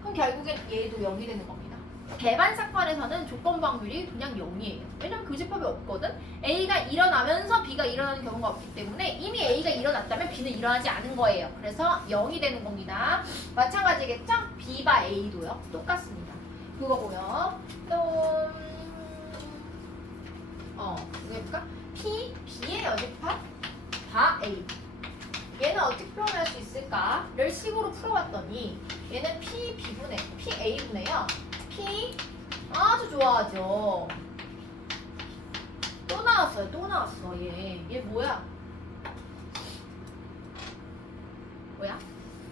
그럼 결국엔 얘도 0이 되는 겁니다. 배반 사건에서는 조건방률이 그냥 0이에요. 왜냐면 교집합이 없거든? A가 일어나면서 B가 일어나는 경우가 없기 때문에 이미 A가 일어났다면 B는 일어나지 않은 거예요. 그래서 0이 되는 겁니다. 마찬가지겠죠? B와 A도요. 똑같습니다. 그거고요. 또 이거 해볼까? P, B의 여집합, 다 A. 얘는 어떻게 표현할 수 있을까를 식으로 풀어봤더니 얘는 P, B분의, P, A분의요. P 아주 좋아하죠. 또 나왔어. 얘 뭐야? 뭐야?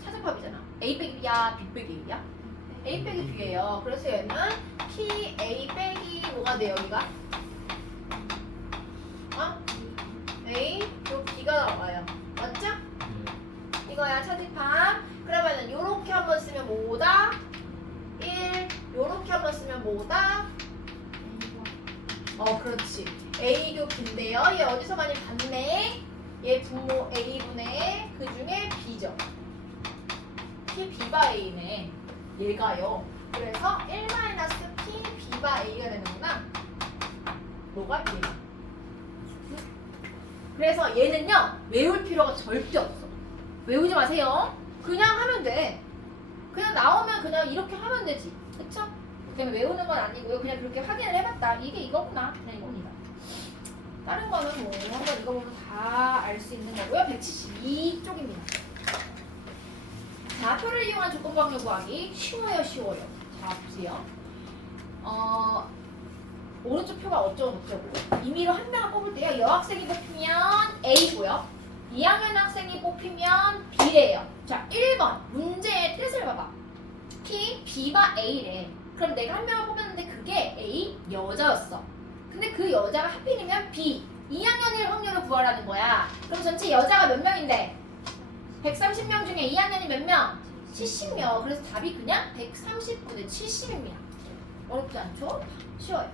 차집합이잖아. A 빼기 B야, B 빼기 A야? A 빼기 B예요. 그래서 얘는 P, A 빼기 뭐가 돼 여기가? A, 요 B가 나와요. 맞죠? 이거야 차집합. 그러면은 요렇게 한번 쓰면 뭐다? 1 요렇게 한번 쓰면 뭐다? 그렇지. A교 B인데요. 얘 어디서 많이 봤네? 얘 분모 A분의 그 중에 B죠. P, B바 A네. 얘가요. 그래서 1-P, B바 A가 되는구나. 뭐가 얘가. 그래서 얘는요. 외울 필요가 절대 없어. 외우지 마세요. 그냥 하면 돼. 그냥 나오면 그냥 이렇게 하면 되지. 그쵸? 그러면 외우는 건 아니고요. 그냥 그렇게 확인을 해봤다. 이게 이거구나. 그냥 이겁니다. 다른 거는 뭐 한번 이거 보면 다 알 수 있는 거고요. 172쪽입니다. 자, 표를 이용한 조건방률 구하기 쉬워요. 자, 보세요. 오른쪽 표가 어쩌고 임의로 한 명을 뽑을 때요. 여학생이 뽑히면 A고요. 2학년 학생이 뽑히면 B래요. 자, 1번 문제의 뜻을 봐봐. P, B가 A래. 그럼 내가 한 명을 뽑았는데 그게 A 여자였어. 근데 그 여자가 하필이면 B 2학년일 확률을 구하라는 거야. 그럼 전체 여자가 몇 명인데? 130명 중에 2학년이 몇 명? 70명. 그래서 답이 그냥 130분의 70입니다. 어렵지 않죠? 쉬워요.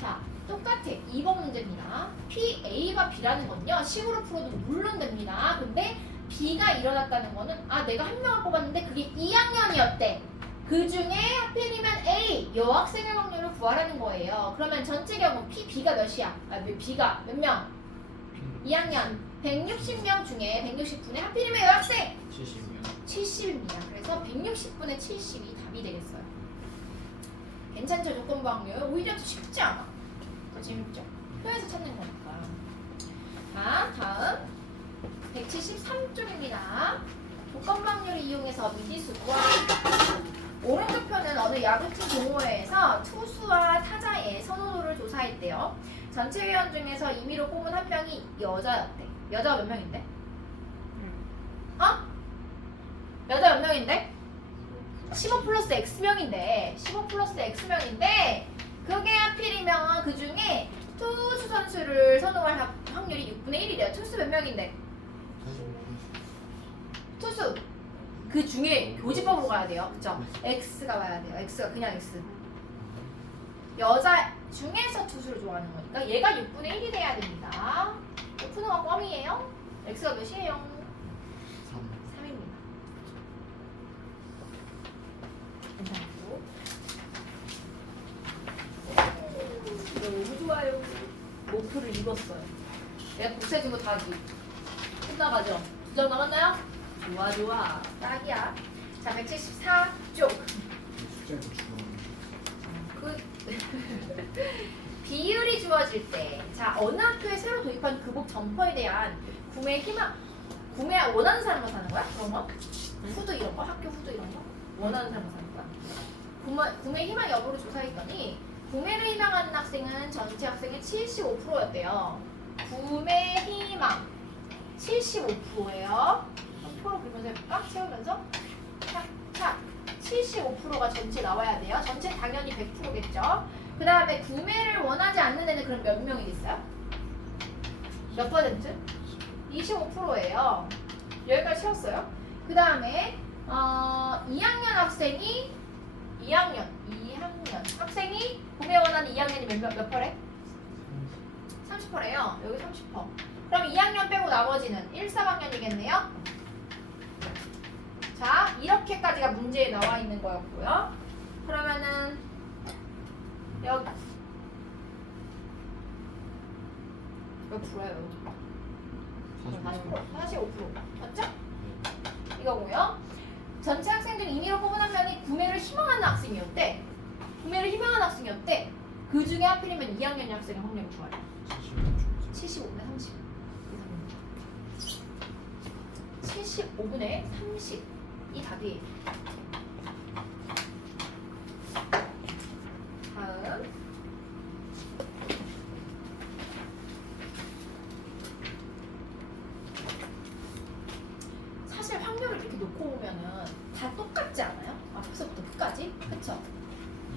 자, 똑같아. 2번 문제입니다. P, A가 B라는 건요. 식으로 풀어도 물론 됩니다. 근데 B가 일어났다는 거는 내가 한 명을 뽑았는데 그게 2학년이었대. 그 중에 하필이면 A, 여학생의 확률을 구하라는 거예요. 그러면 전체 경우 P, B가 몇이야? B가 몇 명? 2학년. 160명 중에 160분의 하필이면 여학생! 70명. 70입니다. 그래서 160분의 70이 답이 되겠어요. 괜찮죠? 조건방률. 오히려 더 쉽지 않아. 더 재밌죠? 표에서 찾는 거니까. 자, 다음 173쪽입니다. 조건방률을 이용해서 미지수 구하기. 오른쪽 표는 어느 야구팀 동호회에서 투수와 타자의 선호도를 조사했대요. 전체 회원 중에서 임의로 뽑은 한 명이 여자였대. 여자가 몇 명인데? 여자 몇 명인데? 15 플러스 X명인데 15 플러스 X명인데 그게 하필이면 그 중에 투수 선수를 선호할 확률이 6분의 1이래요. 투수 몇 명인데? 투수 그 중에 교집합으로 가야 돼요. 그쵸? X가 와야 돼요. X가 그냥 X. 여자 중에서 투수를 좋아하는 거니까 얘가 6분의 1이 돼야 됩니다. 푸는 건 껌이에요. X가 몇이에요? 3입니다. 괜찮고. 너무 좋아요. 목표를 입었어요. 내가 복사해준 거 다 끝나가죠? 2점 남았나요? 좋아. 딱이야. 자, 174쪽. 숫자에서 죽어. 비율이 주어질 때, 자 어느 학교에 새로 도입한 교복 점퍼에 대한 구매 원하는 사람만 사는 거야? 그런 거? 후드 이런 거? 학교 후드 이런 거? 원하는 사람만 사는 거야? 구매 희망 여부를 조사했더니 구매를 희망하는 학생은 전체 학생의 75%였대요. 구매 희망 75%예요. 표로 그리면서 해볼까? 채우면서 착착 75%가 전체 나와야 돼요. 전체 당연히 100%겠죠. 그 다음에 구매를 원하지 않는 애는 그럼 몇 명이겠어요? 몇 퍼센트? 25%예요. 여기까지 채웠어요. 그 다음에 2학년 학생이 2학년 학생이 구매 원하는 2학년이 몇 퍼래? 30%래요. 여기 30%. 그럼 2학년 빼고 나머지는 1, 3학년이겠네요. 자, 이렇게까지가 문제에 나와 있는 거였고요. 그러면은 여기 몇 프로예요? 45%. 맞죠? 이거고요. 전체 학생 중 임의로 뽑은 한 명이 구매를 희망하는 학생이었대. 그 중에 하필이면 2학년 학생의 확률이 좋아요. 75분의 30. 75분의 30. 이 답이. 다음. 사실 확률을 이렇게 놓고 보면은 다 똑같지 않아요? 앞서부터 끝까지? 그쵸?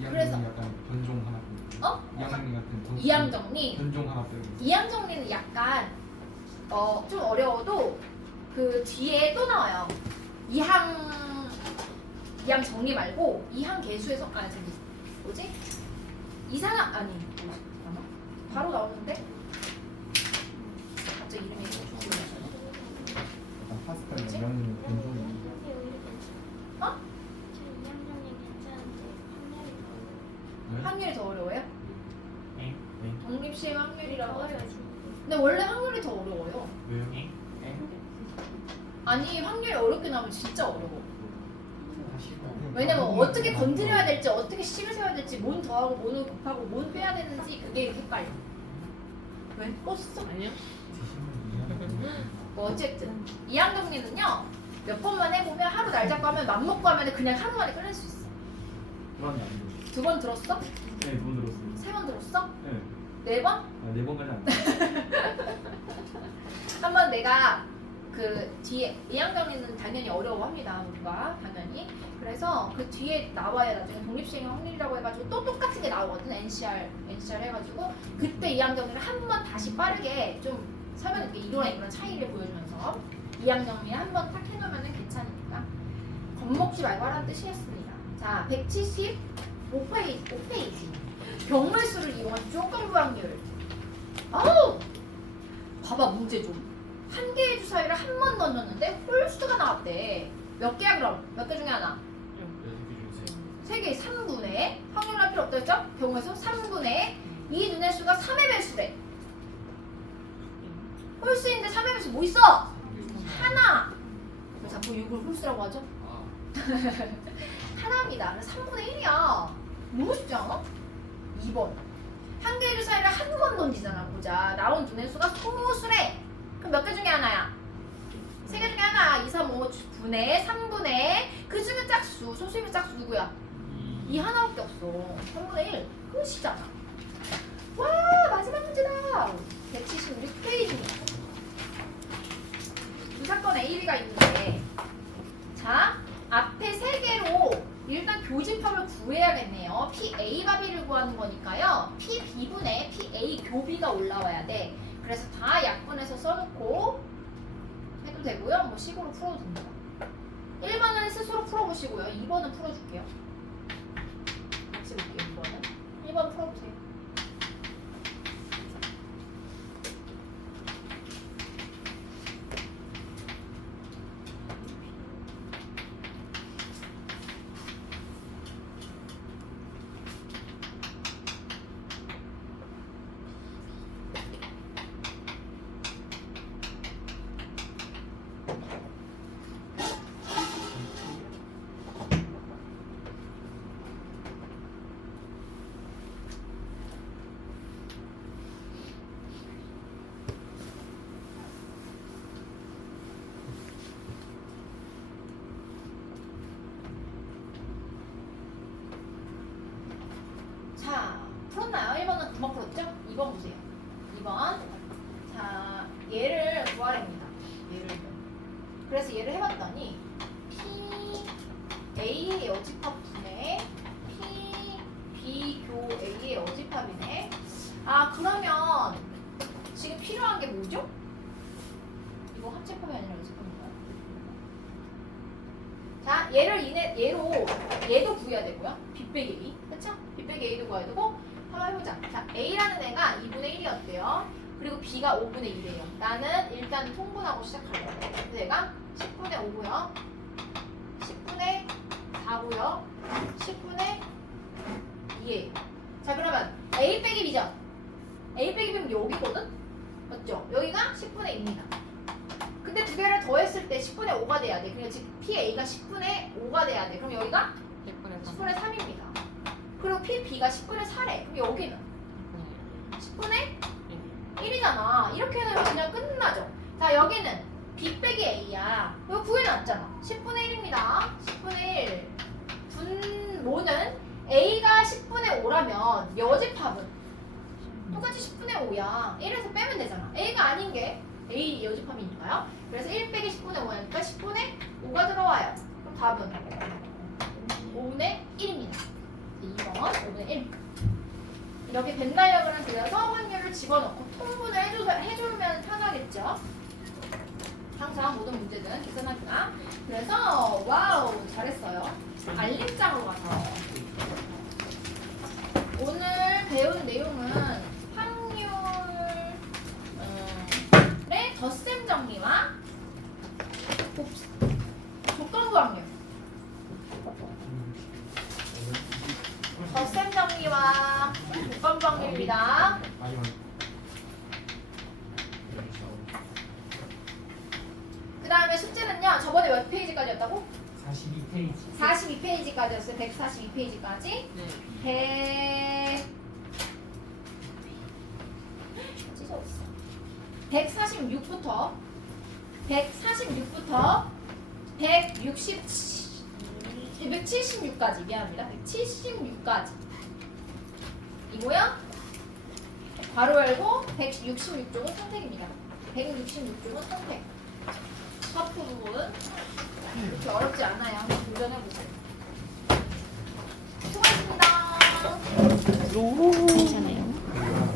그래서- 약간 변종 하나 빼고. 어? 2학년 같은 이항정리. 변종 하나 빼고. 이항정리는 약간 좀 어려워도 그 뒤에 또 나와요. 이항 정리 말고 이항 개수에서 저기 뭐지? 이산학 아니 잠깐만 바로 나오는데 갑자기 이름이 약간 파스칼 뭐지? 명령이 변종이. 어? 확률이 더 어려워요? 독립시험 확률이라고 하죠. 근데 원래 확률이 더 어려워요. 왜요? 아니 확률이 어렵게 나오면 진짜 어려워. 왜냐면 어떻게 건드려야 될지 어떻게 식을 세워야 될지 뭔 더하고 뭔을 곱하고 뭔 빼야 되는지 그게 헷갈려. 왜? 껐어? 아니요. 뭐 어쨌든 이항정리는요 몇 번만 해보면 하루 날 잡고 하면 맘먹고 하면 그냥 하루 만에 끝낼 수 있어. 불안이 안 돼. 2번 들었어? 네, 두 번 들었어요. 3번 들었어? 네. 4번? 아, 네 번까지 안 돼. 한번 내가 그 뒤에 이항정리는 당연히 어려워합니다 우리가 당연히. 그래서 그 뒤에 나와야 나중에 독립시행 확률이라고 해가지고 또 똑같은 게 나오거든. NCR 해가지고 그때 이항정리를 한 번 다시 빠르게 좀 설명할게. 이론의 그런 차이를 보여주면서 이항정리 한 번 딱 해놓으면 괜찮으니까 겁먹지 말고 하라는 뜻이었습니다. 자 175페이지 병물수를 이용한 조건부 확률. 아우 봐봐 문제 좀. 한 개의 주사위를 한 번 던졌는데 홀수가 나왔대. 몇 개야 그럼? 몇 개 중에 하나? 3개 3분의 확률 할 필요 없다 했죠? 경우에서 3분의 이 눈의 수가 3의 배수래. 홀수인데 3의 배수 뭐 있어? 하나. 그래서 자꾸 6을 홀수라고 하죠? 하나입니다. 3분의 1이야. 너무 쉽지 않아? 2번. 한 개의 주사위를 한 번 던지잖아. 보자. 나온 눈의 수가 소수래. 그럼 몇 개 중에 하나야? 3개 중에 하나. 2, 3, 5 분의 3분의 그 중에 짝수. 소수이면 짝수 누구야? 이 하나밖에 없어. 3분의 1. 끝이잖아. 와 마지막 문제다. 176페이지입니다. 두 사건 A, B가 있는데 자 앞에 3개로 일단 교집합을 구해야겠네요. PA 바비를 구하는 거니까요. PB분의 PA 교비가 올라와야 돼. 그래서 다 약분해서 써놓고 해도 되고요. 뭐 식으로 풀어도 됩니다. 1번은 스스로 풀어보시고요. 2번은 풀어줄게요. 같이 볼게요. 2번은 1번 풀어보세요. 그래서 얘를 해봤더니 P A의 여집합 분의 P B 교 A의 여집합이네. 아 그러면 지금 필요한 게 뭐죠? 이거 합집합이 아니라 여집합인가요? 자 얘로 얘도 구해야 되고요. B 빼기 A 그쵸? B 빼기 A도 구해야 되고 한번 해보자. 자 A라는 애가 2분의 1이었대요. 그리고 B가 5분의 1이에요. 나는 일단 통분하고 시작할게요. 그래서 얘가 10분의 5고요. 10분의 4고요. 10분의 2예요. 자 그러면 A 빼기 B죠? A 빼기 B면 여기거든? 맞죠? 여기가 10분의 2입니다. 근데 두 개를 더했을 때 10분의 5가 돼야 돼. 그러니까 지금 PA가 10분의 5가 돼야 돼. 그럼 여기가 10분의 3입니다. 그리고 PB가 10분의 4래. 그럼 여기는 10분의 1이잖아. 이렇게 해놓으면 그냥 끝나죠. 자 여기는 B 빼기 A야. 이거 구해놨잖아. 10분의 1입니다. 10분의 1 분모는 A가 10분의 5라면 여집합은 똑같이 10분의 5야. 1에서 빼면 되잖아. A가 아닌 게 A 여집합이니까요. 그래서 1 빼기 10분의 5니까 10분의 5가 들어와요. 그럼 답은 5분의 1입니다. 2번 5분의 1. 이렇게 벤 다이어그램을 그려서 확률을 집어넣고 통분을 해주면 편하겠죠. 항상 모든 문제는 계산하기나. 그래서 와우 잘했어요. 알림장으로 가서 오늘 배운 내용은 확률의 덧셈 정리와 조건부 확률, 덧셈 정리와 조건부 확률입니다. 그 다음에 숙제는요. 저번에 몇 페이지까지였다고? 42페이지. 42페이지까지였어요. 142페이지까지. 네. 146부터 176까지 미안합니다. 176까지 이고요. 괄호 열고 166쪽은 선택입니다. 166쪽은 선택. 화프 부분 그렇게 어렵지 않아요. 한번 도전해보세요. 수고하셨습니다. 괜찮아요.